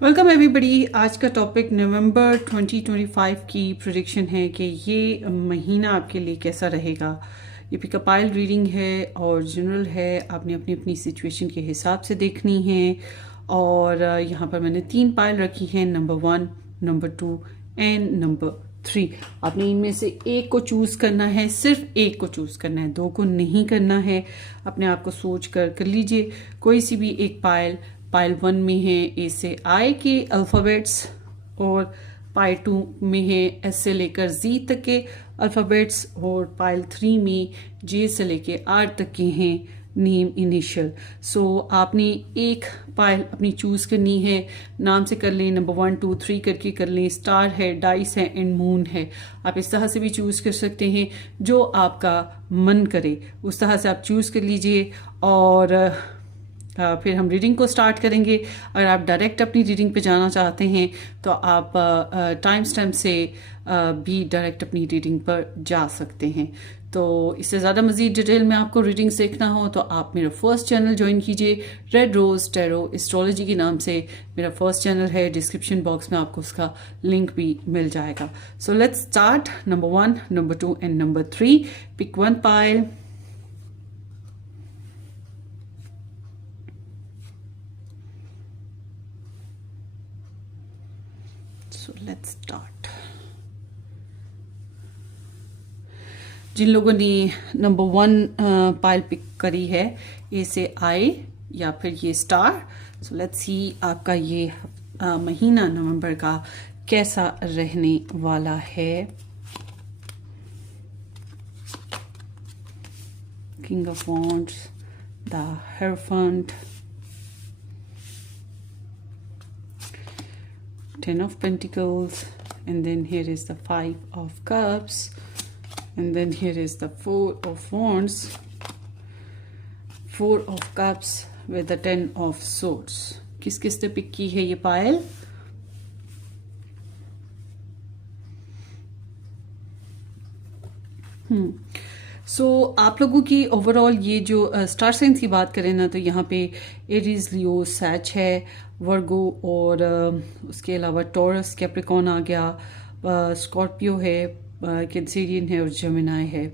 Welcome everybody. आज का topic नवंबर 2025 की प्रेडिक्शन है कि ये महीना आपके लिए कैसा रहेगा। ये पिकअपाइल रीडिंग है और जनरल है, आपने अपनी अपनी सिचुएशन के हिसाब से देखनी है। और यहाँ पर मैंने 3 पाइल रखी हैं, नंबर 1, नंबर 2 एंड नंबर 3। आपने इनमें से एक को चूज़ करना है, सिर्फ एक को चूज़ करना है, 2 को नहीं करना है। अपने आप को सोच कर लीजिए कोई सी भी एक पाइल। पाइल 1 में है ए से आई के अल्फ़ाबेट्स और पाइल 2 में है एस से लेकर जी तक के अल्फ़ाबेट्स और पाइल 3 में जे से लेकर आर तक के हैं नेम इनिशियल। सो आपने एक पाइल अपनी चूज़ करनी है, नाम से कर लें, नंबर 1 2 3 करके कर लें, स्टार है, डाइस है एंड मून है। आप इस तरह से भी चूज़ कर सकते हैं, जो आपका मन करे उस तरह से आप चूज़ कर लीजिए। और फिर हम रीडिंग को स्टार्ट करेंगे। अगर आप डायरेक्ट अपनी रीडिंग पे जाना चाहते हैं तो आप टाइम स्टैम्प से भी डायरेक्ट अपनी रीडिंग पर जा सकते हैं। तो इससे ज़्यादा मज़ीद डिटेल में आपको रीडिंग सीखना हो तो आप मेरा फर्स्ट चैनल ज्वाइन कीजिए, रेड रोज़ टैरो एस्ट्रोलॉजी के नाम से मेरा फर्स्ट चैनल है। डिस्क्रिप्शन बॉक्स में आपको उसका लिंक भी मिल जाएगा। So let's start. Number 1, number 2 and number 3। Pick 1 pile. So let's start. जिन लोगों ने नंबर 1 पाइल पिक करी है, ए से आई या फिर ये स्टार, सो लेट्स सी आपका ये महीना नवंबर का कैसा रहने वाला है। King of wands, the hierophant, 10 of Pentacles, and then here is the 5 of Cups, and then here is the 4 of Wands, 4 of Cups with the 10 of Swords। किस किस ने पिक की है ये पायल? सो आप लोगों की ओवरऑल ये जो स्टार साइंस की बात करें ना, तो यहाँ पे एरीज, लियो, सैच है, वर्गो और उसके अलावा टॉरस, कैप्रिकॉन आ गया, स्कॉर्पियो है, कैंसेरियन है और जेमिनाई है।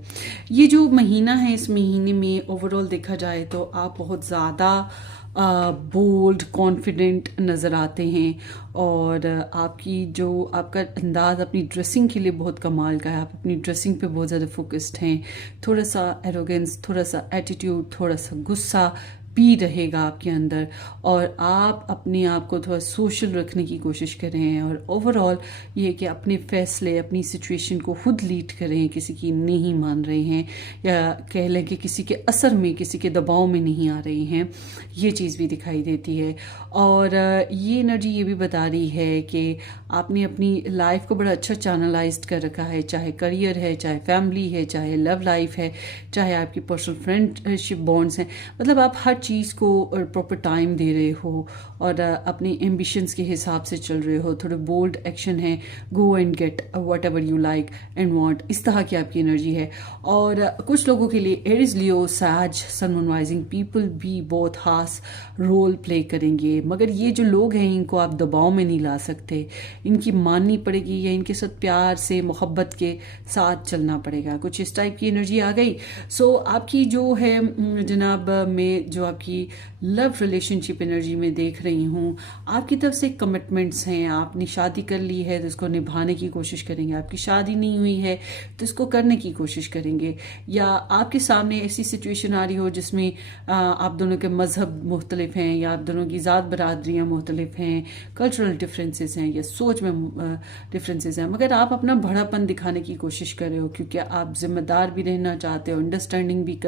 ये जो महीना है, इस महीने में ओवरऑल देखा जाए तो आप बहुत ज़्यादा बोल्ड, कॉन्फिडेंट नज़र आते हैं और आपकी जो आपका अंदाज़ अपनी ड्रेसिंग के लिए बहुत कमाल का है। आप अपनी ड्रेसिंग पे बहुत ज़्यादा फोकस्ड हैं। थोड़ा सा एरोगेंस, थोड़ा सा एटीट्यूड, थोड़ा सा गुस्सा भी रहेगा आपके अंदर और आप अपने आप को थोड़ा सोशल रखने की कोशिश कर रहे हैं। और ओवरऑल ये कि अपने फैसले, अपनी सिचुएशन को खुद लीड कर रहे हैं, किसी की नहीं मान रहे हैं या कह लें कि किसी के असर में, किसी के दबाव में नहीं आ रही हैं। ये चीज़ भी दिखाई देती है। और ये एनर्जी ये भी बता रही है कि आपने अपनी लाइफ को बड़ा अच्छा चैनलाइज्ड कर रखा है, चाहे करियर है, चाहे फैमिली है, चाहे लव लाइफ है, चाहे आपकी पर्सनल फ्रेंडशिप बॉन्ड्स हैं। मतलब आप हर चीज़ को प्रॉपर टाइम दे रहे हो और अपने एम्बिशंस के हिसाब से चल रहे हो। थोड़े बोल्ड एक्शन है, go and get what ever you like and want, इस तरह की आपकी एनर्जी है। और कुछ लोगों के लिए एरीज, लियो, सैज, सन, मून, राइजिंग पीपल भी बहुत खास रोल प्ले करेंगे। मगर ये जो लोग हैं इनको आप दबाव में नहीं ला सकते, इनकी माननी पड़ेगी या इनके साथ प्यार से, मोहब्बत के साथ चलना पड़ेगा। कुछ इस टाइप की एनर्जी आ गई। सो आपकी जो है जनाब, में जो आपकी लव रिलेशनशिप एनर्जी में देख रही हूँ, आपकी तरफ से कमिटमेंट्स हैं। आपने शादी कर ली है तो इसको निभाने की कोशिश करेंगे, आपकी शादी नहीं हुई है तो इसको करने की कोशिश करेंगे। या आपके सामने ऐसी सिचुएशन आ रही हो जिसमें आप दोनों के मजहब मुख्तलिफ हैं या आप दोनों की ज़ात बरादरियाँ मुख्तलिफ हैं, कल्चरल डिफरेंसेस हैं या सोच में डिफरेंसेस हैं, मगर आप अपना बड़ापन दिखाने की कोशिश कर रहे हो क्योंकि आप जिम्मेदार भी रहना चाहते हो, अंडरस्टैंडिंग भी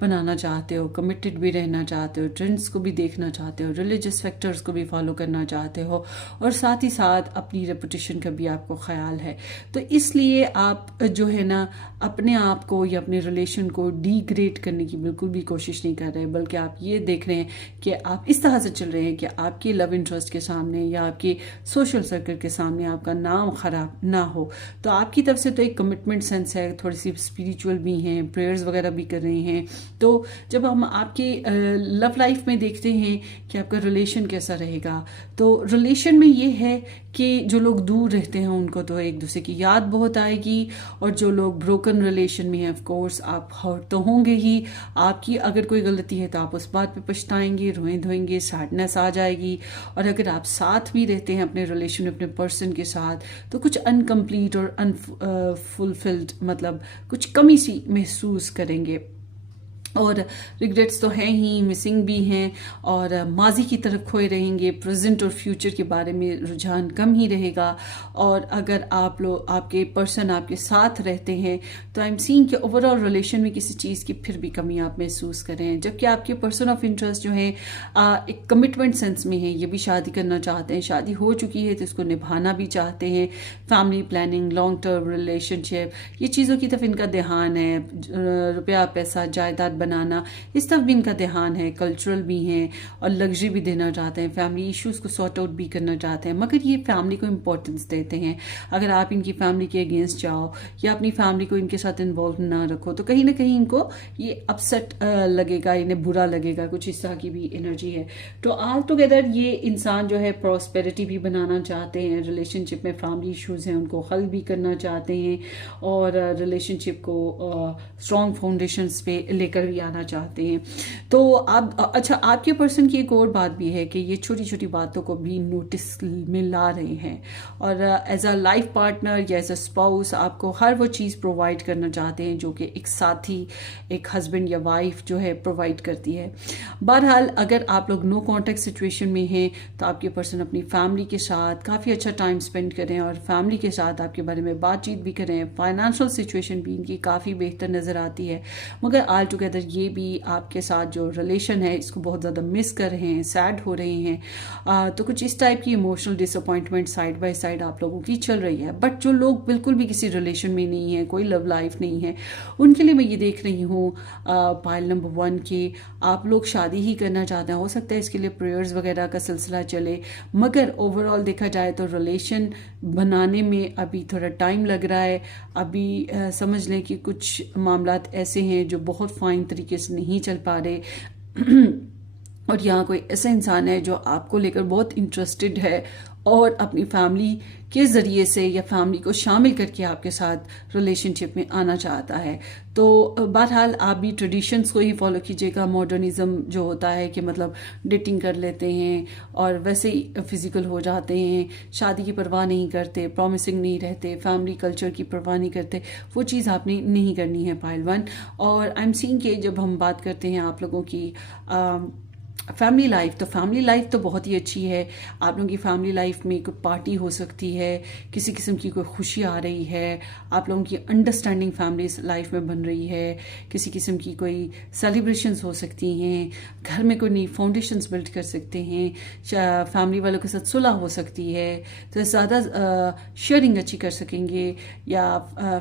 बनाना चाहते हो, कमिटेड भी रहना चाहते हो, ट्रेंड्स को भी देखना चाहते हो, रिलीजियस फैक्टर्स को भी फॉलो करना चाहते हो और साथ ही साथ अपनी रेपुटेशन का भी आपको ख्याल है। तो इसलिए आप जो है ना अपने आप को या अपने रिलेशन को डिग्रेड करने की बिल्कुल भी कोशिश नहीं कर रहे, बल्कि आप ये देख रहे हैं कि आप इस तरह से चल रहे हैं कि आपके लव इंटरेस्ट के सामने या आपके सोशल सर्कल के सामने आपका नाम खराब ना हो। तो आपकी तरफ से तो एक कमिटमेंट सेंस है, थोड़ी सी स्पिरिचुअल भी हैं, प्रेयर्स वगैरह भी कर रहे हैं। तो जब हम आपके लव लाइफ में देखते हैं कि आपका रिलेशन कैसा रहेगा। तो रिलेशन में ये है कि जो लोग दूर रहते हैं उनको तो एक दूसरे की याद बहुत आएगी, और जो लोग ब्रोकन रिलेशन में हैं ऑफ कोर्स आप हर्ट तो होंगे ही। आपकी अगर कोई गलती है तो आप उस बात पे पछताएंगे, रोएं धोएंगे, सैडनेस आ जाएगी। और अगर आप साथ भी रहते हैं अपने रिलेशन में अपने पर्सन के साथ, तो कुछ अनकम्प्लीट और अनफुलफिल्ड मतलब कुछ कमी सी महसूस करेंगे। और रिग्रेट्स तो हैं ही, मिसिंग भी हैं, और माजी की तरफ खोए रहेंगे। प्रेजेंट और फ्यूचर के बारे में रुझान कम ही रहेगा। और अगर आप लोग आपके पर्सन आपके साथ रहते हैं तो आई एम सीइंग कि ओवरऑल रिलेशन में किसी चीज़ की फिर भी कमी आप महसूस करें। जबकि आपके पर्सन ऑफ इंटरेस्ट जो है एक कमिटमेंट सेंस में है, ये भी शादी करना चाहते हैं, शादी हो चुकी है तो इसको निभाना भी चाहते हैं। Family planning, long term relationship, ये चीज़ों की तरफ इनका ध्यान है। रुपया पैसा जायदाद बनाना, इस तरफ भी इनका ध्यान है। कल्चरल भी हैं और लग्जरी भी देना चाहते हैं। फैमिली इश्यूज को सॉर्ट आउट भी करना चाहते हैं, मगर ये फैमिली को इम्पोर्टेंस देते हैं। अगर आप इनकी फैमिली के अगेंस्ट जाओ या अपनी फैमिली को इनके साथ इन्वॉल्व ना रखो तो कहीं ना कहीं इनको ये अपसेट लगेगा, इन्हें बुरा लगेगा। कुछ इस तरह की भी एनर्जी है। तो ऑल टुगेदर ये इंसान जो है प्रॉस्पेरिटी भी बनाना चाहते हैं। रिलेशनशिप में फैमिली इश्यूज हैं उनको हल भी करना चाहते हैं, और रिलेशनशिप को स्ट्रॉन्ग फाउंडेशंस पे लेकर भी आना चाहते हैं। तो आप अच्छा, आपके पर्सन की एक और बात भी है कि ये छोटी छोटी बातों को भी नोटिस में ला रहे हैं, और एज अ लाइफ पार्टनर या एज अ स्पाउस आपको हर वो चीज़ प्रोवाइड करना चाहते हैं जो कि एक साथी, एक हस्बैंड या वाइफ जो है प्रोवाइड करती है। बहरहाल अगर आप लोग नो कॉन्टेक्ट सिचुएशन में हैं तो आपके पर्सन अपनी फैमिली के साथ काफ़ी अच्छा टाइम स्पेंड करें और फैमिली के साथ आपके बारे में बातचीत भी करें। फाइनेंशियल सिचुएशन भी इनकी काफ़ी बेहतर नज़र आती है, मगर ऑल टुगेदर ये भी आपके साथ जो रिलेशन है इसको बहुत ज़्यादा मिस कर रहे हैं, सैड हो रहे हैं। तो कुछ इस टाइप की emotional disappointment side by side आप लोगों की चल रही है। बट जो लोग बिल्कुल भी किसी रिलेशन में नहीं है, कोई लव लाइफ नहीं है, उनके लिए मैं ये देख रही हूँ पाइल नंबर 1 कि आप लोग शादी ही करना चाहते हैं। हो सकता है इसके लिए प्रेयर्स वगैरह का सिलसिला चले, मगर ओवरऑल देखा जाए तो रिलेशन बनाने में अभी थोड़ा टाइम लग रहा है। अभी समझ लें कि कुछ मामलात ऐसे हैं जो बहुत फाइन तरीके से नहीं चल पा रहे और यहाँ कोई ऐसा इंसान है जो आपको लेकर बहुत इंटरेस्टेड है और अपनी फैमिली के ज़रिए से या फैमिली को शामिल करके आपके साथ रिलेशनशिप में आना चाहता है। तो बहरहाल आप भी ट्रेडिशंस को ही फॉलो कीजिएगा। मॉडर्निज्म जो होता है कि मतलब डेटिंग कर लेते हैं और वैसे ही फिजिकल हो जाते हैं, शादी की परवाह नहीं करते, प्रॉमिसिंग नहीं रहते, फैमिली कल्चर की परवाह नहीं करते, वो चीज़ आपने नहीं करनी है पाइल 1। और आई एम सीइंग कि जब हम बात करते हैं आप लोगों की फैमिली लाइफ, तो फैमिली लाइफ तो बहुत ही अच्छी है। आप लोगों की फैमिली लाइफ में कोई पार्टी हो सकती है, किसी किस्म की कोई खुशी आ रही है, आप लोगों की अंडरस्टैंडिंग फैमिली लाइफ में बन रही है, किसी किस्म की कोई सेलिब्रेशंस हो सकती हैं, घर में कोई नई फाउंडेशंस बिल्ड कर सकते हैं, फैमिली वालों के साथ सुलह हो सकती है, तो ज़्यादा शेयरिंग अच्छी कर सकेंगे, या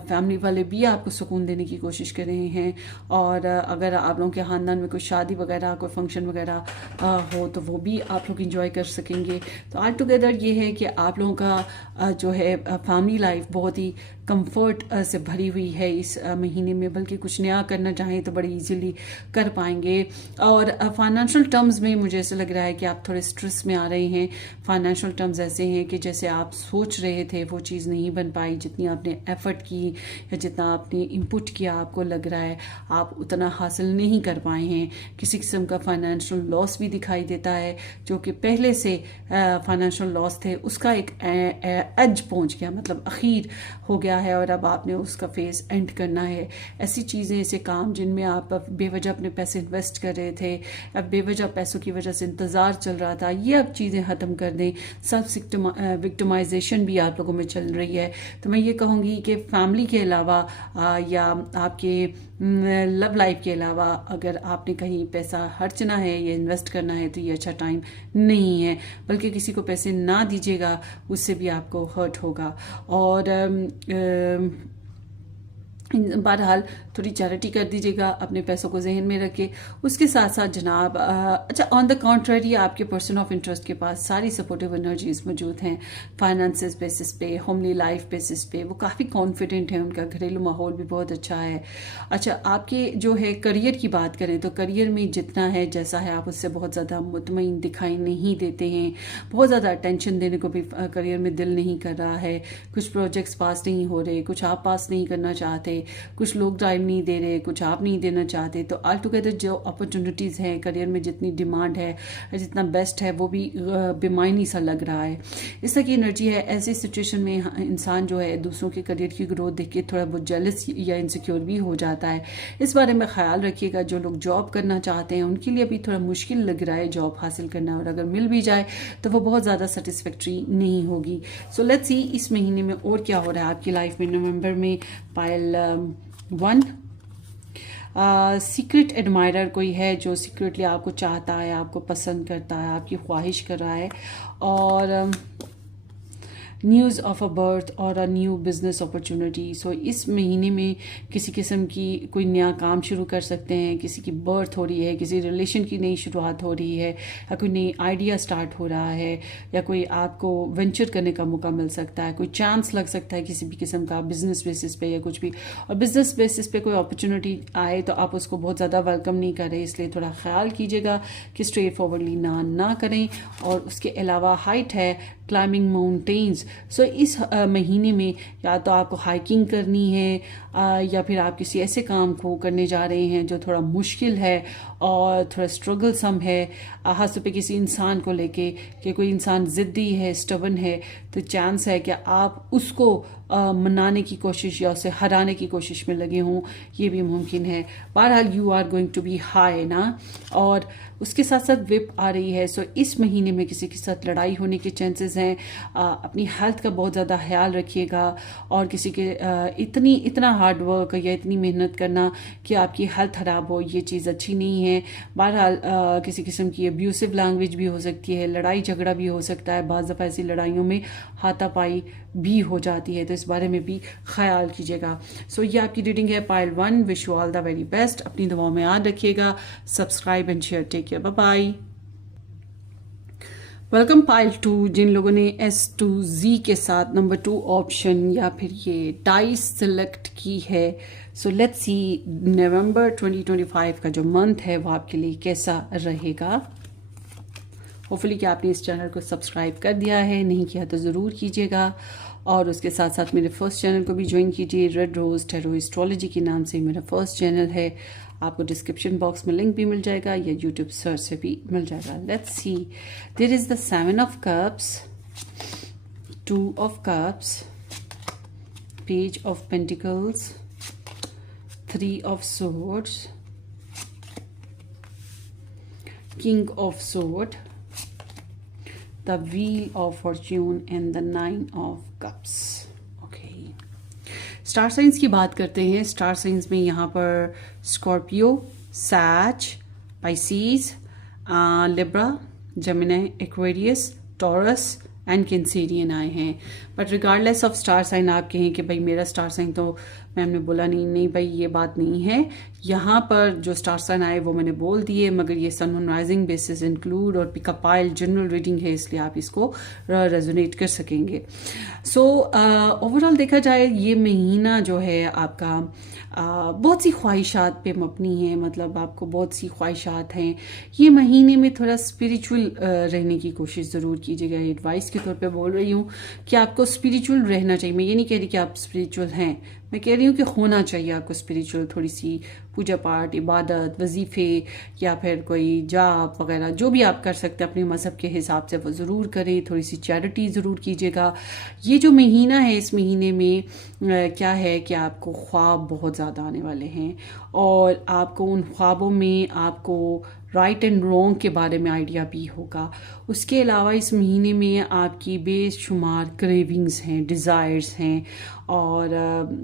फैमिली वाले भी आपको सुकून देने की कोशिश कर रहे हैं। और अगर आप लोगों के ख़ानदान में कोई शादी वगैरह, कोई फंक्शन वगैरह हो तो वो भी आप लोग इंजॉय कर सकेंगे। तो ऑल टुगेदर ये है कि आप लोगों का जो है फैमिली लाइफ बहुत ही कंफर्ट से भरी हुई है इस महीने में, बल्कि कुछ नया करना चाहें तो बड़ी इजीली कर पाएंगे। और फाइनेंशियल टर्म्स में मुझे ऐसा लग रहा है कि आप थोड़े स्ट्रेस में आ रहे हैं। फाइनेंशियल टर्म्स ऐसे हैं कि जैसे आप सोच रहे थे वो चीज़ नहीं बन पाई, जितनी आपने एफर्ट की या जितना आपने इनपुट किया, आपको लग रहा है आप उतना हासिल नहीं कर पाए हैं। किसी किस्म का फाइनेंशियल लॉस भी दिखाई देता है, जो कि पहले से फाइनेंशियल लॉस थे उसका एक एज पहुंच गया, मतलब अखीर हो गया है और अब आपने उसका फेज एंड करना है। ऐसी चीज़ें, ऐसे काम जिनमें आप बेवजह अपने पैसे इन्वेस्ट कर रहे थे, अब बेवजह पैसों की वजह से इंतज़ार चल रहा था, ये अब चीज़ें ख़त्म कर दें। सेल्फ विक्टिमाइजेशन भी आप लोगों में चल रही है। तो मैं ये कहूँगी कि फैमिली के अलावा या आपके लव लाइफ के अलावा अगर आपने कहीं पैसा खर्चना है या इन्वेस्ट करना है तो ये अच्छा टाइम नहीं है, बल्कि किसी को पैसे ना दीजिएगा, उससे भी आपको हर्ट होगा। और बहरहाल थोड़ी चैरिटी कर दीजिएगा, अपने पैसों को जहन में रखे। उसके साथ साथ जनाब अच्छा, ऑन द कॉन्ट्ररी आपके पर्सन ऑफ इंटरेस्ट के पास सारी सपोर्टिव एनर्जीज मौजूद हैं। फाइनेंसेस बेसिस पे, होमली लाइफ बेसिस पे वो काफ़ी कॉन्फिडेंट हैं, उनका घरेलू माहौल भी बहुत अच्छा है। अच्छा, आपके जो है करियर की बात करें तो करियर में जितना है जैसा है आप उससे बहुत ज़्यादा मुतमईन दिखाई नहीं देते हैं। बहुत ज़्यादा अटेंशन देने को भी करियर में दिल नहीं कर रहा है। कुछ प्रोजेक्ट्स पास नहीं हो रहे, कुछ आप पास नहीं करना चाहते, कुछ लोग टाइम नहीं दे रहे, कुछ आप नहीं देना चाहते। तो ऑल टुगेदर जो अपॉर्चुनिटीज़ हैं करियर में, जितनी डिमांड है, जितना बेस्ट है, वो भी बेमायनी सा लग रहा है। इस तरह की एनर्जी है। ऐसी सिचुएशन में इंसान जो है दूसरों के करियर की ग्रोथ देख के थोड़ा बहुत जेलस या इनसिक्योर भी हो जाता है। इस बारे में ख्याल रखिएगा। जो लोग जॉब करना चाहते हैं उनके लिए भी थोड़ा मुश्किल लग रहा है जॉब हासिल करना, और अगर मिल भी जाए तो वो बहुत ज़्यादा सेटिस्फैक्ट्री नहीं होगी। सो लेट्स सी इस महीने में और क्या हो रहा है आपकी लाइफ में। नवंबर में पायल 1, सीक्रेट एडमायरर कोई है जो सीक्रेटली आपको चाहता है, आपको पसंद करता है, आपकी ख्वाहिश कर रहा है। और न्यूज़ ऑफ अ बर्थ और अ न्यू बिजनेस अपॉर्चुनिटी। सो इस महीने में किसी किस्म की कोई नया काम शुरू कर सकते हैं, किसी की बर्थ हो रही है, किसी रिलेशन की नई शुरुआत हो रही है, या कोई नई आइडिया स्टार्ट हो रहा है, या कोई आपको वेंचर करने का मौका मिल सकता है, कोई चांस लग सकता है किसी भी किस्म का बिजनेस बेसिस पे या कुछ भी। और बिजनेस बेसिस पे कोई अपॉर्चुनिटी आए तो आप उसको बहुत ज़्यादा वेलकम नहीं करें, इसलिए थोड़ा ख्याल कीजिएगा कि स्ट्रेट फॉरवर्डली ना करें। और उसके अलावा हाइट है, क्लाइंबिंग माउंटेन्स। सो इस महीने में या तो आपको हाइकिंग करनी है, या फिर आप किसी ऐसे काम को करने जा रहे हैं जो थोड़ा मुश्किल है और थोड़ा स्ट्रगल सम है। खास तौर पे किसी इंसान को लेके कि कोई इंसान ज़िद्दी है, स्टबन है, तो चांस है कि आप उसको मनाने की कोशिश या उसे हराने की कोशिश में लगे हों, ये भी मुमकिन है। बहरहाल you are going to be high ना। और उसके साथ साथ विप आ रही है। सो इस महीने में किसी के साथ लड़ाई होने के चांसेस हैं। अपनी हेल्थ का बहुत ज़्यादा ख्याल रखिएगा, और किसी के इतना हार्ड वर्क या इतनी मेहनत करना कि आपकी हेल्थ ख़राब हो, ये चीज़ अच्छी नहीं है। बहरहाल किसी किस्म की अब्यूसिव लैंग्वेज भी हो सकती है, लड़ाई झगड़ा भी हो सकता है, बाज़ दफ़ा ऐसी लड़ाइयों में हाथापाई भी हो जाती है, तो इस बारे में भी ख्याल कीजिएगा। सो ये आपकी रीडिंग है pile 1। Wish you all the very best. अपनी दुआओं में याद रखिएगा। Subscribe and share. Take care, bye bye. Welcome pile 2। जिन लोगों ने S2Z के साथ नंबर 2 ऑप्शन या फिर ये डाइस सिलेक्ट की है, सो लेट्स सी नवंबर 2025 का जो मंथ है वो आपके लिए कैसा रहेगा। होपफुली कि आपने इस चैनल को सब्सक्राइब कर दिया है, नहीं किया तो ज़रूर कीजिएगा। और उसके साथ साथ मेरे फर्स्ट चैनल को भी ज्वाइन कीजिए। रेड रोज टैरो एस्ट्रोलॉजी के नाम से मेरा फर्स्ट चैनल है। आपको डिस्क्रिप्शन बॉक्स में लिंक भी मिल जाएगा या यूट्यूब सर्च से भी मिल जाएगा। Let's see, there is the 7 of cups, 2 of cups, page of pentacles, 3 of swords, king of sword, the wheel of fortune and the 9 of cups. Okay. Star signs की बात करते हैं। स्टार साइंस में यहाँ पर Scorpio, Sag, Pisces, Libra, Gemini, Aquarius, Taurus and Cancerian आए हैं। But regardless of star sign आप कहें कि भाई मेरा स्टार साइन तो मैम ने बोला नहीं भाई, ये बात नहीं है। यहाँ पर जो स्टार साइन आए वो मैंने बोल दिए, मगर ये sun moon rising basis include और pick a pile general reading है, इसलिए आप इसको रेजोनेट कर सकेंगे। सो ओवरऑल देखा जाए ये महीना जो है आपका बहुत सी ख्वाहिशात पे मबनी है, मतलब आपको बहुत सी ख्वाहिशात हैं। ये महीने में थोड़ा स्पिरिचुअल रहने की कोशिश ज़रूर कीजिएगा। एडवाइस के तौर पे बोल रही हूँ कि आपको स्पिरिचुअल रहना चाहिए। मैं ये नहीं कह रही कि आप स्पिरिचुअल हैं, मैं कह रही हूँ कि होना चाहिए आपको स्पिरिचुअल। थोड़ी सी पूजा पाठ, इबादत, वजीफ़े या फिर कोई जाप वगैरह जो भी आप कर सकते हैं अपने मज़हब के हिसाब से वो ज़रूर करें। थोड़ी सी चैरिटी ज़रूर कीजिएगा। ये जो महीना है, इस महीने में क्या है कि आपको ख्वाब बहुत ज़्यादा आने वाले हैं, और आपको उन ख्वाबों में आपको राइट एंड रॉन्ग के बारे में आइडिया भी होगा। उसके अलावा इस महीने में आपकी बेशुमार क्रेविंग्स हैं, डिज़ायर्स हैं, और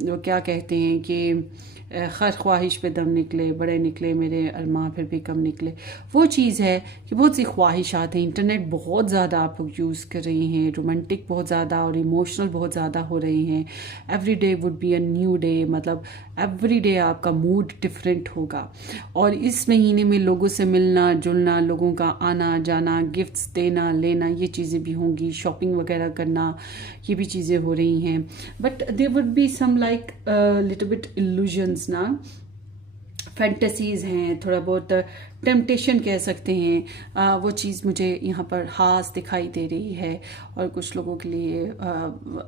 वो क्या कहते हैं कि खैर ख्वाहिश पे दम निकले, बड़े निकले मेरे अरमां फिर भी कम निकले। वो चीज़ है कि बहुत सी ख्वाहिशात हैं। इंटरनेट बहुत ज़्यादा आप लोग यूज़ कर रहे हैं, रोमांटिक बहुत ज़्यादा और इमोशनल बहुत ज़्यादा हो रहे हैं। Every day would be a new day, मतलब एवरी डे आपका मूड डिफरेंट होगा। और इस महीने में लोगों से मिलना जुलना, लोगों का आना जाना, गिफ्ट्स देना लेना, ये चीज़ें भी होंगी। शॉपिंग वगैरह करना, ये भी चीज़ें हो रही हैं। But there would be some like little bit illusions ना, फैंटेसीज हैं, थोड़ा बहुत टेम्पटेशन कह सकते हैं। वो चीज़ मुझे यहाँ पर हास दिखाई दे रही है। और कुछ लोगों के लिए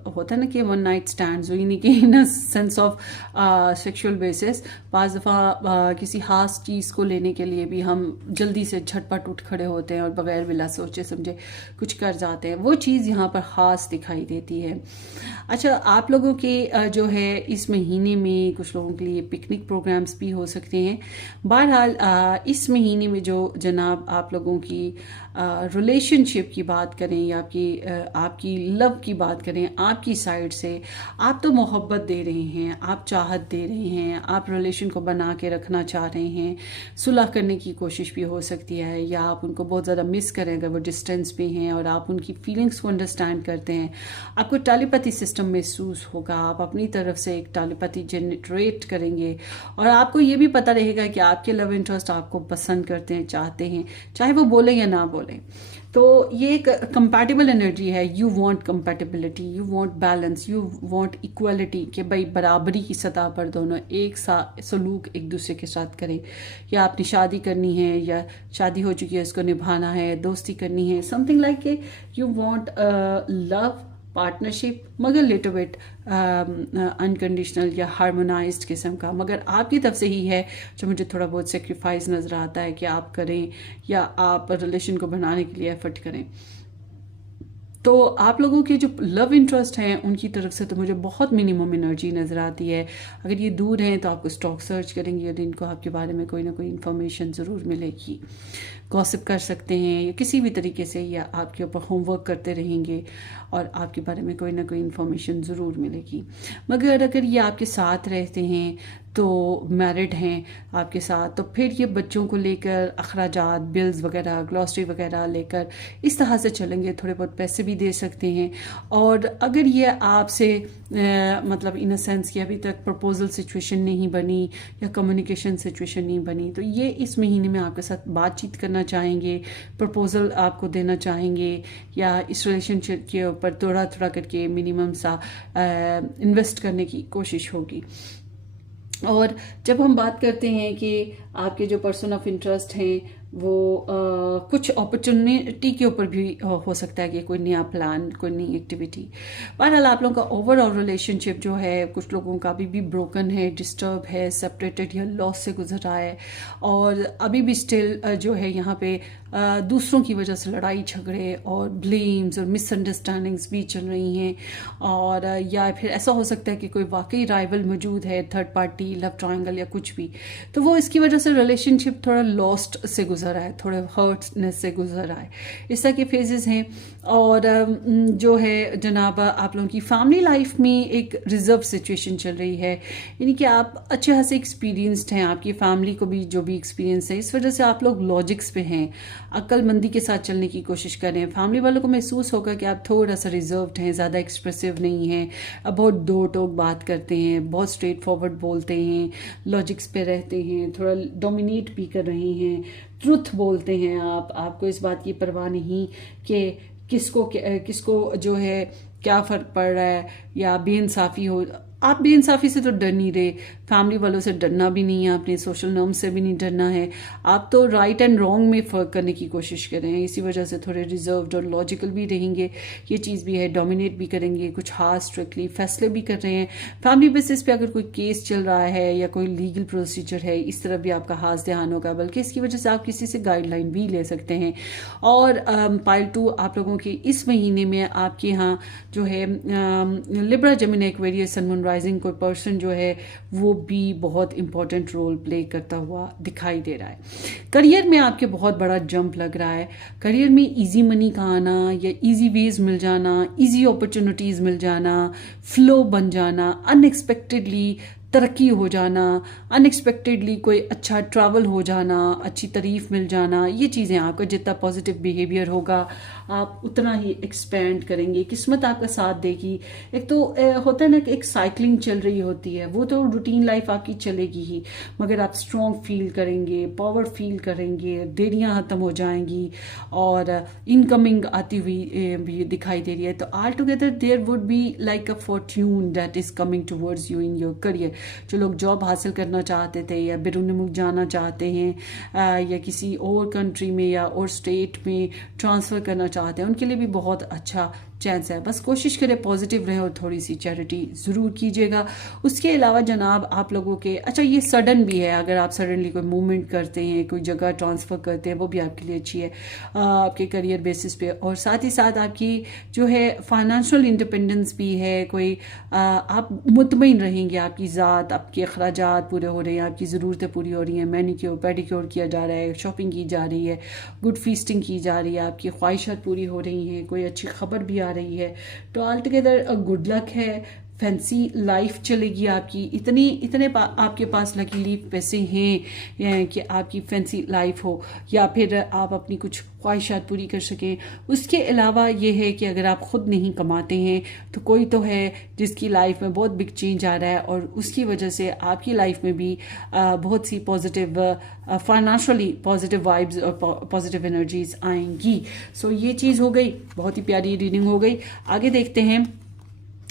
होता है ना कि वन नाइट स्टैंड्स, हुई नहीं कि in a sense of sexual basis, बाज़ दफ़ा किसी हास चीज़ को लेने के लिए भी हम जल्दी से झटपट उठ खड़े होते हैं और बगैर बिला सोचे समझे कुछ कर जाते हैं। वो चीज़ यहाँ पर हास दिखाई देती है। अच्छा, आप लोगों के जो है इस महीने में कुछ लोगों के लिए पिकनिक प्रोग्राम्स भी हो सकते हैं। बहरहाल इस महीने में जो जनाब आप लोगों की रिलेशनशिप की बात करें या आपकी लव की बात करें, आपकी साइड से आप तो मोहब्बत दे रहे हैं, आप चाहत दे रहे हैं, आप रिलेशन को बना के रखना चाह रहे हैं। सुलह करने की कोशिश भी हो सकती है, या आप उनको बहुत ज़्यादा मिस करें अगर वो डिस्टेंस पे हैं और आप उनकी फीलिंग्स को अंडरस्टैंड करते हैं। आपको टेलीपैथी सिस्टम महसूस होगा, आप अपनी तरफ से एक टेलीपैथी जनरेट करेंगे और आपको ये भी पता रहेगा कि आपके लव इंटरेस्ट आपको पसंद करते हैं, चाहते हैं, चाहे वो बोलें या ना बोलें। तो ये एक कंपैटिबल एनर्जी है। You want compatibility, you want balance, you want equality, कि भाई बराबरी की सतह पर दोनों एक सा सलूक एक दूसरे के साथ करें। या आपने शादी करनी है या शादी हो चुकी है उसको निभाना है, दोस्ती करनी है, something like you want love partnership, मगर लिटिल बिट अनकंडीशनल या हार्मोनाइज्ड किस्म का, मगर आपकी तरफ से ही है जो मुझे थोड़ा बहुत सेक्रीफाइस नज़र आता है कि आप करें या आप रिलेशन को बनाने के लिए एफर्ट करें। तो आप लोगों के जो लव इंटरेस्ट हैं उनकी तरफ से तो मुझे बहुत मिनिमम एनर्जी नज़र आती है। अगर ये दूर हैं तो आपको स्टॉक सर्च करेंगे और इनको आपके बारे में कोई ना कोई इन्फॉर्मेशन ज़रूर मिलेगी। गॉसिप कर सकते हैं या किसी भी तरीके से, या आपके ऊपर होमवर्क करते रहेंगे और आपके बारे में कोई ना कोई इन्फॉर्मेशन ज़रूर मिलेगी। मगर अगर ये आपके साथ रहते हैं तो मैरिड हैं आपके साथ, तो फिर ये बच्चों को लेकर अखराजात, बिल्स वगैरह, ग्लॉसरी वगैरह लेकर इस तरह से चलेंगे। थोड़े बहुत पैसे भी दे सकते हैं। और अगर ये आपसे मतलब इन अ सेंस कि अभी तक प्रपोजल सिचुएशन नहीं बनी या कम्युनिकेशन सिचुएशन नहीं बनी, तो ये इस महीने में आपके साथ बातचीत करना चाहेंगे, प्रपोजल आपको देना चाहेंगे, या इस रिलेशनशिप के ऊपर थोड़ा थोड़ा करके मिनिमम सा इन्वेस्ट करने की कोशिश होगी। और जब हम बात करते हैं कि आपके जो पर्सन ऑफ इंटरेस्ट हैं वो कुछ अपॉर्चुनिटी के ऊपर भी हो सकता है कि कोई नया प्लान, कोई नई एक्टिविटी। बहरहाल आप लोगों का ओवरऑल रिलेशनशिप जो है कुछ लोगों का अभी भी ब्रोकन है, डिस्टर्ब है, सेपरेटेड या लॉस से गुजर रहा है, और अभी भी स्टिल जो है यहाँ पे दूसरों की वजह से लड़ाई झगड़े और ब्लेम्स और मिसअंडरस्टैंडिंग्स भी चल रही हैं। और या फिर ऐसा हो सकता है कि कोई वाकई राइवल मौजूद है, थर्ड पार्टी, लव ट्रायंगल या कुछ भी, तो वो इसकी वजह से रिलेशनशिप थोड़ा लॉस्ट से गुजर रहा है, थोड़े हर्टनेस से गुजर रहा है। इस तरह के फेजेस हैं। और जो है जनाब आप लोगों की फैमिली लाइफ में एक रिजर्व सिचुएशन चल रही है, यानी कि आप अच्छे खासे एक्सपीरियंस्ड हैं, आपकी फैमिली को भी जो भी एक्सपीरियंस है, इस वजह से आप लोग लॉजिक्स पे हैं, अक्लमंदी के साथ चलने की कोशिश कर रहे हैं। फैमिली वालों को महसूस होगा कि आप थोड़ा सा रिजर्व्ड हैं, ज़्यादा एक्सप्रेसिव नहीं हैं, अब बहुत दो टोक बात करते हैं, बहुत स्ट्रेट फॉरवर्ड बोलते हैं, लॉजिक्स पे रहते हैं, थोड़ा डोमिनेट भी कर रहे हैं, ट्रुथ बोलते हैं। आपको इस बात की परवाह नहीं कि किसको जो है क्या फ़र्क पड़ रहा है या बेइंसाफ़ी हो। आप बेइंसाफ़ी से तो डर नहीं रहे, फैमिली वालों से डरना भी नहीं है, आपने सोशल नॉर्म से भी नहीं डरना है। आप तो राइट एंड रॉन्ग में फ़र्क करने की कोशिश कर रहे हैं, इसी वजह से थोड़े रिजर्व्ड और लॉजिकल भी रहेंगे। ये चीज़ भी है, डोमिनेट भी करेंगे, कुछ हार्श स्ट्रिक्टली फैसले भी कर रहे हैं। फैमिली बेसिस पे अगर कोई केस चल रहा है या कोई लीगल प्रोसीजर है, इस तरफ भी आपका खास ध्यान होगा, बल्कि इसकी वजह से आप किसी से गाइडलाइन भी ले सकते हैं। और पाइल 2 आप लोगों के इस महीने में आपके यहाँ जो है लिब्रा, जेमिनी, एक्वेरियस, सन, मून, राइजिंग कोई पर्सन जो है वो भी बहुत इंपॉर्टेंट रोल प्ले करता हुआ दिखाई दे रहा है। करियर में आपके बहुत बड़ा जंप लग रहा है। करियर में इजी मनी का आना या इजी वेज मिल जाना, इजी अपॉर्चुनिटीज़ मिल जाना, फ्लो बन जाना, अनएक्सपेक्टेडली तरक्की हो जाना, अनएक्सपेक्टेडली कोई अच्छा ट्रैवल हो जाना, अच्छी तारीफ मिल जाना, ये चीज़ें आपका जितना पॉजिटिव बिहेवियर होगा आप उतना ही एक्सपेंड करेंगे, किस्मत आपका साथ देगी। एक तो होता है ना कि एक साइकिलिंग चल रही होती है, वो तो रूटीन लाइफ आपकी चलेगी ही, मगर आप स्ट्रॉन्ग फील करेंगे, पावर फील करेंगे, देरियां खत्म हो जाएंगी और इनकमिंग आती हुई भी दिखाई दे रही है। तो all together there would be like a fortune that is coming towards you in your career. जो लोग जॉब हासिल करना चाहते थे या बैरून मुल्क जाना चाहते हैं या किसी और कंट्री में या और स्टेट में ट्रांसफ़र करना चाहते हैं, उनके लिए भी बहुत अच्छा चांस है। बस कोशिश करें पॉजिटिव रहें और थोड़ी सी चैरिटी ज़रूर कीजिएगा। उसके अलावा जनाब आप लोगों के अच्छा ये सडन भी है, अगर आप सडनली कोई मूवमेंट करते हैं, कोई जगह ट्रांसफ़र करते हैं, वो भी आपके लिए अच्छी है आपके करियर बेसिस पे। और साथ ही साथ आपकी जो है फाइनेंशियल इंडिपेंडेंस भी है, कोई आप मुतमईन रहेंगे, आपकी ज़ात, आपके अखराजात पूरे हो रहे हैं, आपकी ज़रूरतें पूरी हो रही हैं, मैनिक्योर पेडिक्योर किया जा रहा है, शॉपिंग की जा रही है, गुड फीस्टिंग की जा रही है, आपकी ख्वाहिशात पूरी हो रही हैं, कोई अच्छी खबर भी आ रही है। तो ऑल टुगेदर गुड लक है, फैंसी लाइफ चलेगी आपकी। इतने आपके पास लकीली पैसे हैं कि आपकी फैंसी लाइफ हो या फिर आप अपनी कुछ ख्वाहिशात पूरी कर सकें। उसके अलावा ये है कि अगर आप खुद नहीं कमाते हैं तो कोई तो है जिसकी लाइफ में बहुत बिग चेंज आ रहा है और उसकी वजह से आपकी लाइफ में भी बहुत सी पॉजिटिव फाइनेंशियली पॉजिटिव वाइब्स और पॉजिटिव एनर्जीज आएंगी। सो ये चीज़ हो गई, बहुत ही प्यारी रीडिंग हो गई। आगे देखते हैं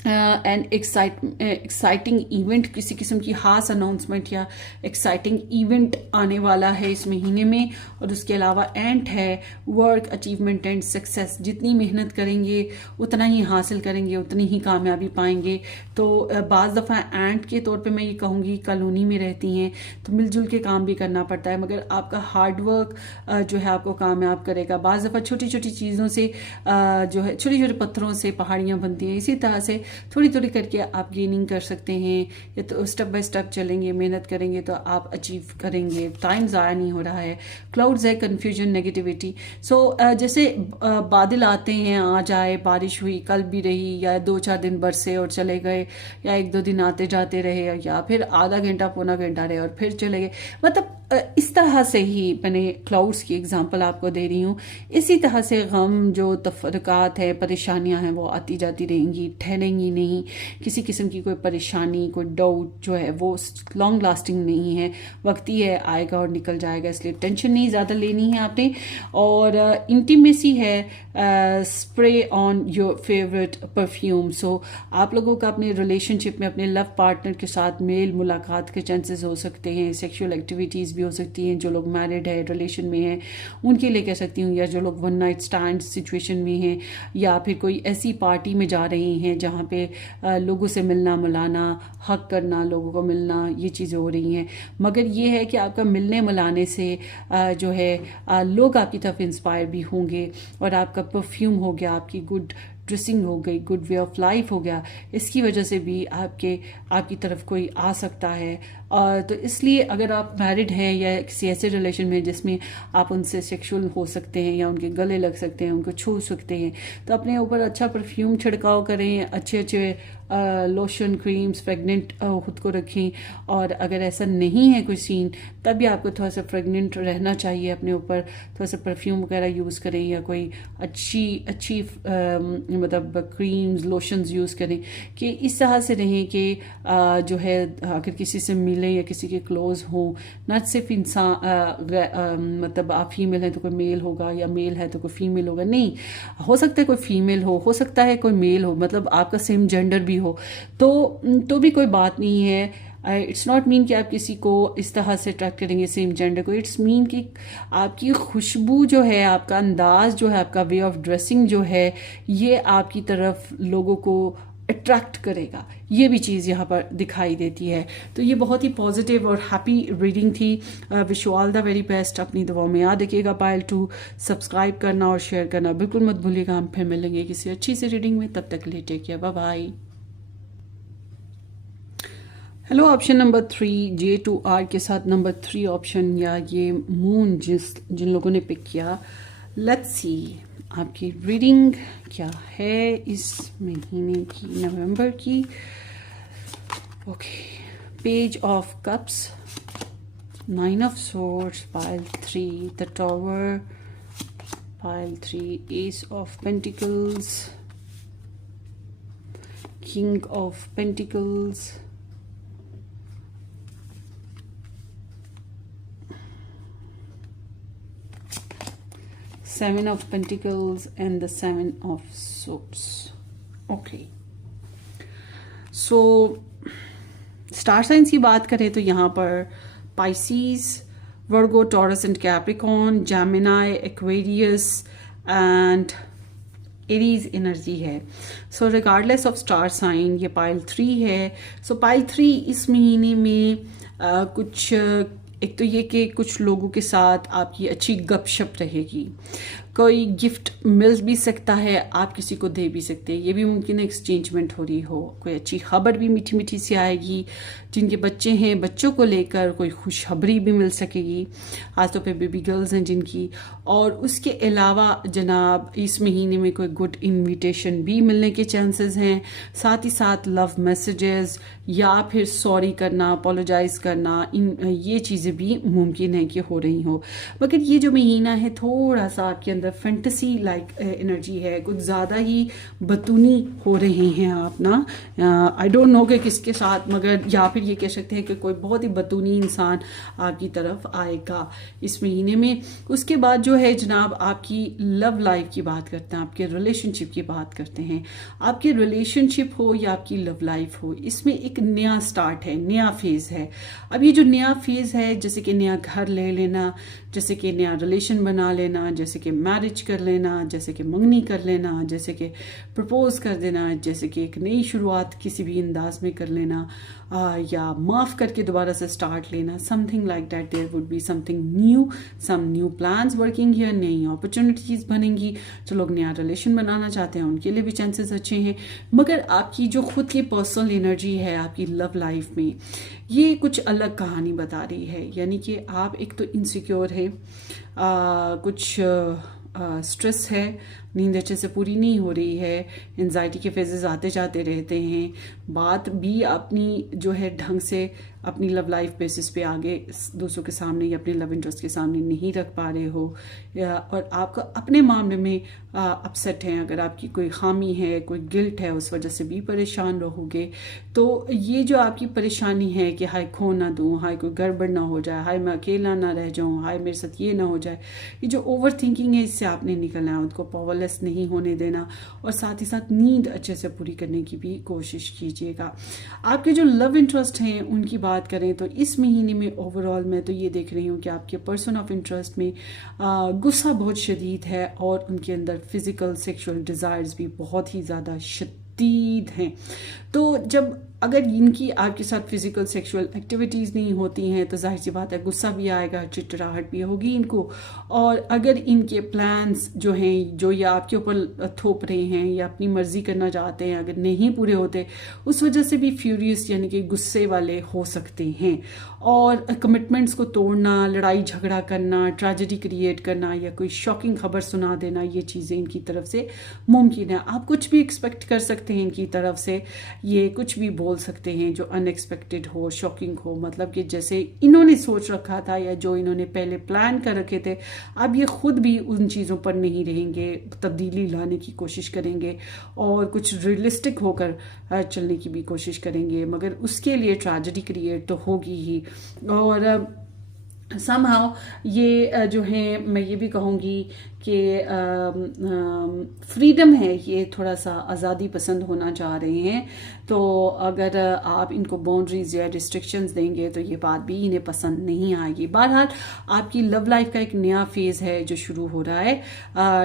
एंड एक्साइटिंग इवेंट, किसी किस्म की खास अनाउंसमेंट या एक्साइटिंग इवेंट आने वाला है इस महीने में। और उसके अलावा एंड है वर्क अचीवमेंट एंड सक्सेस। जितनी मेहनत करेंगे उतना ही हासिल करेंगे, उतनी ही कामयाबी पाएंगे। तो बाज़ दफ़ा एंड के तौर पे मैं ये कहूँगी कॉलोनी में रहती हैं तो मिलजुल के काम भी करना पड़ता है, मगर आपका हार्ड वर्क जो है आपको कामयाब करेगा। बाज़ दफ़ा छोटी छोटी चीज़ों से जो है छोटे छोटे पत्थरों से पहाड़ियाँ बनती हैं, इसी तरह से थोड़ी थोड़ी करके आप गेनिंग कर सकते हैं। या तो स्टेप बाय स्टेप चलेंगे, मेहनत करेंगे तो आप अचीव करेंगे। टाइम ज़ाया नहीं हो रहा है। क्लाउड्स है, कन्फ्यूजन, नेगेटिविटी। सो जैसे बादल आते हैं, आ जाए, बारिश हुई, कल भी रही, या 2-4 दिन बरसे और चले गए, या 1-2 दिन आते जाते रहे, या फिर आधा घंटा पौना घंटा रहे और फिर चले गए। मतलब इस तरह से ही मैंने क्लाउड्स की एग्जांपल आपको दे रही हूँ। इसी तरह से गम, जो तफरकात है, परेशानियां हैं, वो आती जाती रहेंगी, ठहरेंगी नहीं। किसी किस्म की कोई परेशानी, कोई डाउट जो है वो लॉन्ग लास्टिंग नहीं है, वक्ती है, आएगा और निकल जाएगा। इसलिए टेंशन नहीं ज़्यादा लेनी है आपने। और इंटीमेसी है, spray on your favourite perfume. So आप लोगों का अपने रिलेशनशिप में अपने लव पार्टनर के साथ मेल मुलाकात के चांसेस हो सकते हैं। सेक्सुअल एक्टिविटीज़ भी हो सकती हैं। जो लोग मैरिड है, रिलेशन में हैं, उनके लिए कह सकती हूँ, या जो लोग वन नाइट स्टैंड सिचुएशन में हैं, या फिर कोई ऐसी पार्टी में जा रहे हैं जहाँ पे लोगों से मिलना मिलाना, हक करना, लोगों को मिलना, ये चीज़ें हो रही हैं। मगर ये है कि आपका मिलने मिलाने से जो है लोग आपकी तरफ इंस्पायर भी होंगे। और आपका परफ्यूम हो गया, आपकी गुड ड्रेसिंग हो गई, गुड वे ऑफ लाइफ हो गया, इसकी वजह से भी आपकी तरफ कोई आ सकता है। तो इसलिए अगर आप मैरिड हैं या किसी ऐसे रिलेशन में जिसमें आप उनसे सेक्सुअल हो सकते हैं या उनके गले लग सकते हैं, उनको छू सकते हैं, तो अपने ऊपर अच्छा परफ्यूम छिड़काव करें, अच्छे अच्छे लोशन, क्रीम्स, फ्रेगनेंट खुद को रखें। और अगर ऐसा नहीं है कोई सीन, तब भी आपको थोड़ा सा फ्रेगनेंट रहना चाहिए, अपने ऊपर थोड़ा सा परफ्यूम वगैरह यूज़ करें या कोई अच्छी मतलब क्रीम्स, लोशंस यूज़ करें कि इस तरह से रहें कि जो है अगर किसी से मिलें या किसी के क्लोज हो, ना सिर्फ इंसान मतलब आप फीमेल हैं तो कोई मेल होगा, या मेल है तो कोई फीमेल होगा, नहीं, हो सकता है कोई फीमेल हो सकता है कोई मेल हो, मतलब आपका सेम जेंडर भी हो तो भी कोई बात नहीं है। इट्स नॉट मीन कि आप किसी को इस तरह से अट्रैक्ट करेंगे सेम जेंडर को। इट्स मीन कि आपकी खुशबू जो है, आपका अंदाज जो है, आपका वे ऑफ ड्रेसिंग जो है, ये आपकी तरफ लोगों को अट्रैक्ट करेगा। ये भी चीज़ यहाँ पर दिखाई देती है। तो ये बहुत ही पॉजिटिव और हैप्पी रीडिंग थी। Wish you all the very best. अपनी दुआओं में याद रखिएगा। पायल 2 सब्सक्राइब करना और शेयर करना बिल्कुल मत भूलिएगा। हम फिर मिलेंगे किसी अच्छी सी रीडिंग में। तब तक के लिए take care, bye bye. Hello, option number 3 J2R के साथ नंबर 3 ऑप्शन या ये मून जिन लोगों ने पिक किया। लेट्स सी आपकी रीडिंग क्या है इस महीने की, नवंबर की। Okay, page of cups, 9 of swords, pile 3 the tower, pile 3 ace of pentacles, king of pentacles, seven of pentacles and the 7 of swords. Okay, so star signs की बात करें तो यहाँ पर Pisces, Virgo, taurus and Capricorn, Gemini, Aquarius and Aries energy है। सो regardless of star sign ये pile 3 है। सो pile 3 इस महीने में कुछ, एक तो ये कि कुछ लोगों के साथ आपकी अच्छी गपशप रहेगी, कोई गिफ्ट मिल भी सकता है, आप किसी को दे भी सकते हैं, ये भी मुमकिन है एक्सचेंजमेंट हो रही हो, कोई अच्छी खबर भी मीठी मीठी सी आएगी, जिनके बच्चे हैं बच्चों को लेकर कोई खुशखबरी भी मिल सकेगी, आज तो पे बेबी गर्ल्स हैं जिनकी। और उसके अलावा जनाब इस महीने में कोई गुड इनविटेशन भी मिलने के चांसेस हैं, साथ ही साथ लव मैसेजेस या फिर सॉरी करना, अपोलोजाइज करना, ये चीज़ें भी मुमकिन है कि हो रही हो। मगर ये जो महीना है थोड़ा सा आपके अंदर फैंटेसी लाइक एनर्जी है, कुछ ज़्यादा ही बतूनी हो रहे हैं आप ना। आई डोंट नो कि किसके साथ, मगर या फिर ये कह सकते हैं कि कोई बहुत ही बतूनी इंसान आपकी तरफ आएगा इस महीने में। उसके बाद जो है जनाब आपकी लव लाइफ की बात करते हैं, आपके रिलेशनशिप की बात करते हैं। आपके रिलेशनशिप हो या आपकी लव लाइफ हो, इसमें एक नया स्टार्ट है, नया फेज है। अब ये जो नया फेज है, जैसे कि नया घर ले लेना, जैसे कि नया रिलेशन बना लेना, जैसे कि मैरिज कर लेना, जैसे कि मंगनी कर लेना, जैसे कि प्रपोज कर देना, जैसे कि एक नई शुरुआत किसी भी अंदाज में कर लेना, या माफ़ करके दोबारा से स्टार्ट लेना, something like that. There would be something new, some new plans working here, नई अपॉर्चुनिटीज़ बनेंगी। जो लोग नया रिलेशन बनाना चाहते हैं उनके लिए भी चांसेस अच्छे हैं। मगर आपकी जो खुद की पर्सनल एनर्जी है आपकी लव लाइफ में, ये कुछ अलग कहानी बता रही है। यानी कि आप एक तो इनसिक्योर है, कुछ स्ट्रेस है, नींद अच्छे से पूरी नहीं हो रही है, एंजाइटी के फेजेस आते जाते रहते हैं, बात भी अपनी जो है ढंग से अपनी लव लाइफ बेसिस पे आगे दूसरों के सामने या अपने लव इंटरेस्ट के सामने नहीं रख पा रहे हो, और आपका अपने मामले में अपसेट हैं, अगर आपकी कोई खामी है, कोई गिल्ट है, उस वजह से भी परेशान रहोगे। तो ये जो आपकी परेशानी है कि हाय खो ना दूँ, हाय कोई गड़बड़ ना हो जाए, हाय मैं अकेला ना रह जाऊँ, हाय मेरे साथ ये ना हो जाए, ये जो ओवर थिंकिंग है इससे आपने निकलना है, उसको पावरलेस नहीं होने देना, और साथ ही साथ नींद अच्छे से पूरी करने की भी कोशिश कीजिएगा। आपके जो लव इंटरेस्ट हैं उनकी बात करें तो इस महीने में ओवरऑल मैं तो ये देख रही हूँ कि आपके पर्सन ऑफ इंटरेस्ट में गुस्सा बहुत शदीद है, और उनके अंदर फिजिकल सेक्सुअल डिज़ायर्स भी बहुत ही ज़्यादा शदीद हैं। तो जब अगर इनकी आपके साथ फिजिकल सेक्सुअल एक्टिविटीज़ नहीं होती हैं तो जाहिर सी बात है गुस्सा भी आएगा, चिड़चिड़ाहट भी होगी इनको। और अगर इनके प्लान्स जो हैं, जो ये आपके ऊपर थोप रहे हैं या अपनी मर्जी करना चाहते हैं, अगर नहीं पूरे होते, उस वजह से भी फ्यूरियस यानी कि गुस्से वाले हो सकते हैं। और कमिटमेंट्स को तोड़ना, लड़ाई झगड़ा करना, ट्रेजेडी क्रिएट करना या कोई शॉकिंग खबर सुना देना, ये चीज़ें इनकी तरफ से मुमकिन है। आप कुछ भी एक्सपेक्ट कर सकते हैं इनकी तरफ से, ये कुछ भी बोल सकते हैं जो अनएक्सपेक्टेड हो, शॉकिंग हो, मतलब कि जैसे इन्होंने सोच रखा था या जो इन्होंने पहले प्लान कर रखे थे, अब ये खुद भी उन चीज़ों पर नहीं रहेंगे, तब्दीली लाने की कोशिश करेंगे और कुछ रियलिस्टिक होकर चलने की भी कोशिश करेंगे, मगर उसके लिए ट्रेजेडी क्रिएट तो होगी ही। और समहाउ ये जो है मैं ये भी कहूँगी कि फ्रीडम है, ये थोड़ा सा आज़ादी पसंद होना चाह रहे हैं, तो अगर आप इनको बाउंड्रीज या रिस्ट्रिक्शंस देंगे तो ये बात भी इन्हें पसंद नहीं आएगी। बहरहाल आपकी लव लाइफ का एक नया फेज़ है जो शुरू हो रहा है,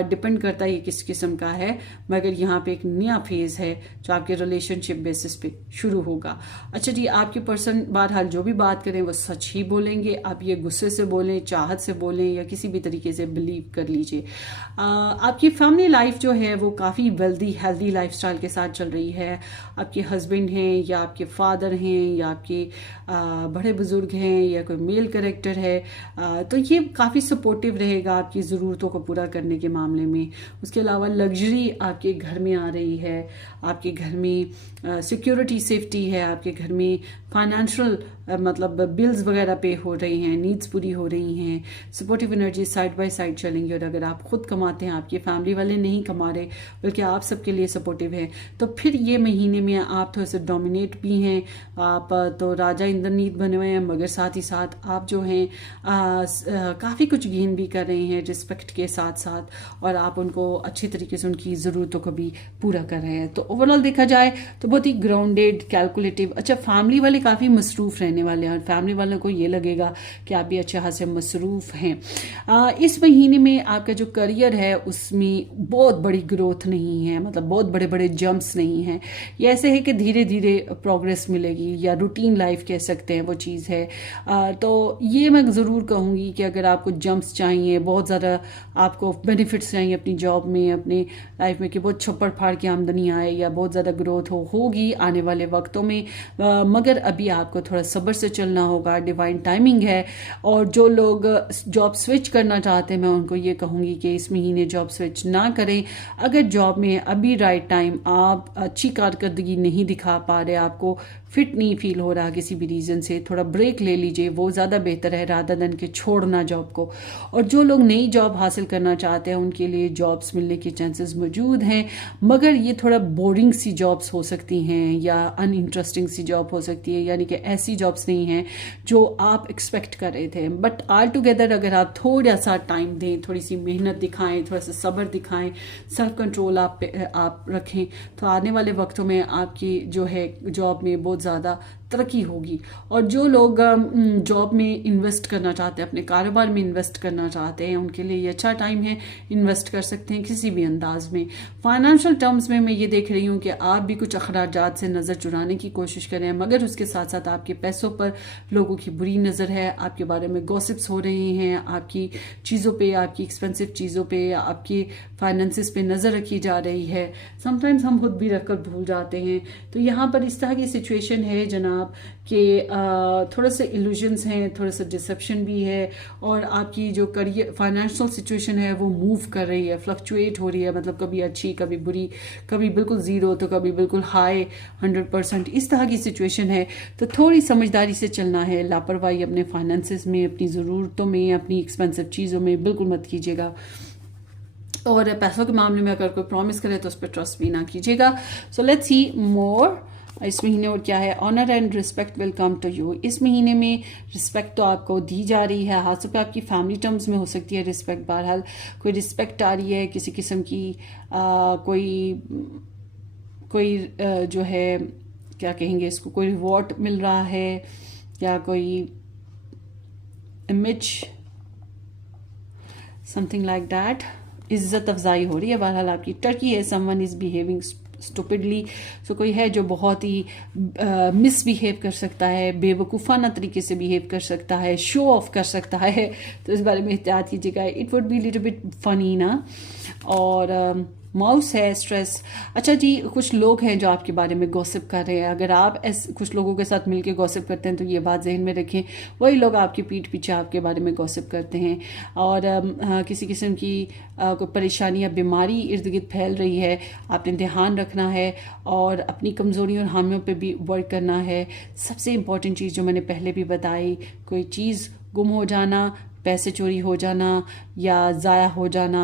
डिपेंड करता है ये किस किस्म का है, मगर यहाँ पे एक नया फेज़ है जो आपके रिलेशनशिप बेसिस पे शुरू होगा। अच्छा जी, आपके पर्सन बहरहाल जो भी बात करें वो सच ही बोलेंगे, आप ये गुस्से से बोलें, चाहत से बोलें या किसी भी तरीके से बिलीव कर लीजिए। आपकी फैमिली लाइफ जो है वो काफ़ी वेल्दी हेल्दी लाइफस्टाइल के साथ चल रही है। आपके हस्बैंड हैं या आपके फादर हैं या आपके बड़े बुजुर्ग हैं या कोई मेल कैरेक्टर है, तो ये काफ़ी सपोर्टिव रहेगा आपकी ज़रूरतों को पूरा करने के मामले में। उसके अलावा लग्जरी आपके घर में आ रही है, आपके घर में सिक्योरिटी सेफ्टी है, आपके घर में फाइनेंशियल मतलब बिल्स वगैरह पे हो रही हैं, नीड्स पूरी हो रही हैं, supportive energy side by side चलेंगी। और अगर आप खुद कमाते हैं, आपके फैमिली वाले नहीं कमा रहे बल्कि आप सबके लिए सपोर्टिव हैं, तो फिर ये महीने में आप थोड़े से डोमिनेट भी हैं। आप तो राजा इंद्रनीत बने हुए हैं, मगर साथ ही साथ आप जो हैं काफ़ी कुछ गेन भी कर रहे हैं रिस्पेक्ट के साथ साथ, और आप उनको अच्छी तरीके से उनकी ज़रूरतों को भी पूरा कर रहे हैं। तो ओवरऑल देखा जाए तो बहुत ही ग्राउंडेड, कैलकुलेटिव। अच्छा, फैमिली वाले काफ़ी मसरूफ़ रहने वाले हैं और फैमिली वालों को ये लगेगा कि आप भी अच्छे खासे मसरूफ़ हैं। इस महीने में आपका जो करियर है उसमें बहुत बड़ी ग्रोथ नहीं है, मतलब बहुत बड़े बड़े जंप्स नहीं हैं। ये ऐसे है कि धीरे धीरे प्रोग्रेस मिलेगी, या रूटीन लाइफ कह सकते हैं वो चीज़ है। तो ये मैं ज़रूर कहूँगी कि अगर आपको जंप्स चाहिए, बहुत ज़्यादा आपको बेनिफिट्स चाहिए अपनी जॉब में, अपनी लाइफ में, कि बहुत छप्पड़ फाड़ की आमदनी आए या बहुत ज़्यादा ग्रोथ होगी आने वाले वक्तों में, मगर अभी आपको थोड़ा सब्र से चलना होगा। डिवाइन टाइमिंग है। और जो लोग जॉब स्विच करना चाहते हैं, मैं उनको ये कहूँगी कि इस महीने जॉब स्विच ना करें। अगर जॉब में अभी राइट टाइम आप अच्छी कारकर्दगी नहीं दिखा पा रहे, आपको फिट नहीं फील हो रहा किसी भी रीज़न से, थोड़ा ब्रेक ले लीजिए, वो ज़्यादा बेहतर है रादर देन के छोड़ना जॉब को। और जो लोग नई जॉब हासिल करना चाहते हैं उनके लिए जॉब्स मिलने के चांसेस मौजूद हैं, मगर ये थोड़ा बोरिंग सी जॉब्स हो सकती हैं या अनइंटरेस्टिंग सी जॉब हो सकती है, यानी कि ऐसी जॉब्स नहीं हैं जो आप एक्सपेक्ट कर रहे थे। बट ऑल टुगेदर अगर आप थोड़ा सा टाइम दें, थोड़ी सी मेहनत दिखाएं, थोड़ा सा सब्र दिखाएं, सेल्फ कंट्रोल आप रखें, तो आने वाले वक्तों में आपकी जो है जॉब में बहुत ज़्यादा तरक्की होगी। और जो लोग जॉब में इन्वेस्ट करना चाहते हैं, अपने कारोबार में इन्वेस्ट करना चाहते हैं, उनके लिए ये अच्छा टाइम है, इन्वेस्ट कर सकते हैं किसी भी अंदाज में। फाइनेंशियल टर्म्स में मैं ये देख रही हूँ कि आप भी कुछ अखराजात से नज़र चुराने की कोशिश करें, मगर उसके साथ साथ आपके पैसों पर लोगों की बुरी नज़र है, आपके बारे में गॉसिप्स हो रहे हैं, आपकी चीज़ों पे, आपकी एक्सपेंसिव चीज़ों पे, आपकी फाइनेंसिस पे नज़र रखी जा रही है। समटाइम्स हम खुद भी रखकर भूल जाते हैं। तो यहाँ पर इस तरह की सिचुएशन है जनाब कि थोड़ा सा इल्यूजन्स हैं, थोड़ा सा डिसेप्शन भी है, और आपकी जो करियर फाइनेंशियल सिचुएशन है वो मूव कर रही है, फ्लक्चुएट हो रही है, मतलब कभी अच्छी, कभी बुरी, कभी बिल्कुल ज़ीरो तो कभी बिल्कुल हाई 100%, इस तरह की सिचुएशन है। तो थोड़ी समझदारी से चलना है, लापरवाही अपने फाइनेंसिस में, अपनी ज़रूरतों में, अपनी एक्सपेंसिव चीज़ों में बिल्कुल मत कीजिएगा। और पैसों के मामले में अगर कोई प्रॉमिस करे तो उस पर ट्रस्ट भी ना कीजिएगा। सो लेट्स सी मोर इस महीने और क्या है। Honour and respect will come to you. इस महीने में रिस्पेक्ट तो आपको दी जा रही है, हाथ पे आपकी फैमिली टर्म्स में हो सकती है रिस्पेक्ट, बहरहाल कोई रिस्पेक्ट आ रही है किसी किस्म की, कोई जो है क्या कहेंगे इसको, कोई रिवॉर्ड मिल रहा है या कोई इमेज, समथिंग लाइक दैट, इज्जत अफजाई हो रही है। बहरहाल आपकी टर्की है, समवन इज बिहेविंग स्टूपिडली। सो कोई है जो बहुत ही मिसबिहेव कर सकता है, बेवकूफ़ाना तरीके से बिहेव कर सकता है, शो ऑफ कर सकता है, तो इस बारे में एहतियात कीजिएगा। It would be little bit funny ना। और माउस है, स्ट्रेस। अच्छा जी, कुछ लोग हैं जो आपके बारे में गॉसिप कर रहे हैं। अगर आप ऐसे कुछ लोगों के साथ मिलकर गॉसिप करते हैं तो ये बात जहन में रखें, वही लोग आपकी पीठ पीछे आपके बारे में गॉसिप करते हैं। और किसी किस्म की कोई परेशानी या बीमारी इर्द गिर्द फैल रही है, आपने ध्यान रखना है और अपनी कमज़ोरी और खामियों पे भी वर्क करना है। सबसे इम्पॉर्टेंट चीज़ जो मैंने पहले भी बताई, कोई चीज़ गुम हो जाना, पैसे चोरी हो जाना या ज़ाया हो जाना,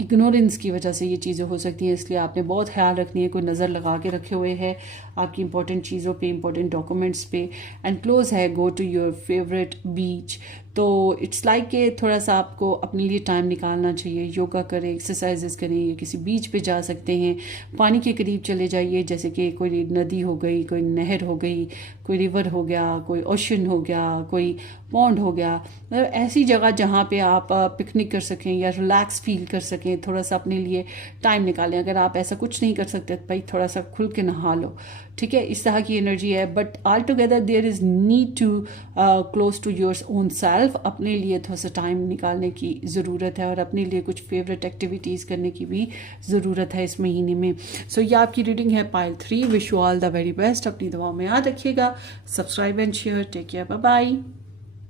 इग्नोरेंस की वजह से ये चीज़ें हो सकती हैं, इसलिए आपने बहुत ख्याल रखनी है। कोई नज़र लगा के रखे हुए है आपकी इंपॉर्टेंट चीज़ों पे, इंपॉर्टेंट डॉक्यूमेंट्स पे। एंड क्लोज है, go to your favourite beach. तो इट्स लाइक कि थोड़ा सा आपको अपने लिए टाइम निकालना चाहिए, योगा करें, एक्सरसाइजेस करें, या किसी बीच पे जा सकते हैं, पानी के करीब चले जाइए, जैसे कि कोई नदी हो गई, कोई नहर हो गई, कोई रिवर हो गया, कोई ओशन हो गया, कोई पॉन्ड हो गया, मतलब ऐसी जगह जहाँ पे आप पिकनिक कर सकें या रिलैक्स फील कर सकें, थोड़ा सा अपने लिए टाइम निकालें। अगर आप ऐसा कुछ नहीं कर सकते तो भाई थोड़ा सा खुल के नहा लो, ठीक है, इस तरह की एनर्जी है। But all together there is need to close to your own self. Self अपने लिए थोड़ा सा टाइम निकालने की ज़रूरत है और अपने लिए कुछ फेवरेट एक्टिविटीज़ करने की भी ज़रूरत है इस महीने में। सो ये आपकी रीडिंग है pile 3। Wish you all the very best. अपनी दुआओं में याद रखिएगा। Subscribe and share. Take care. Bye bye.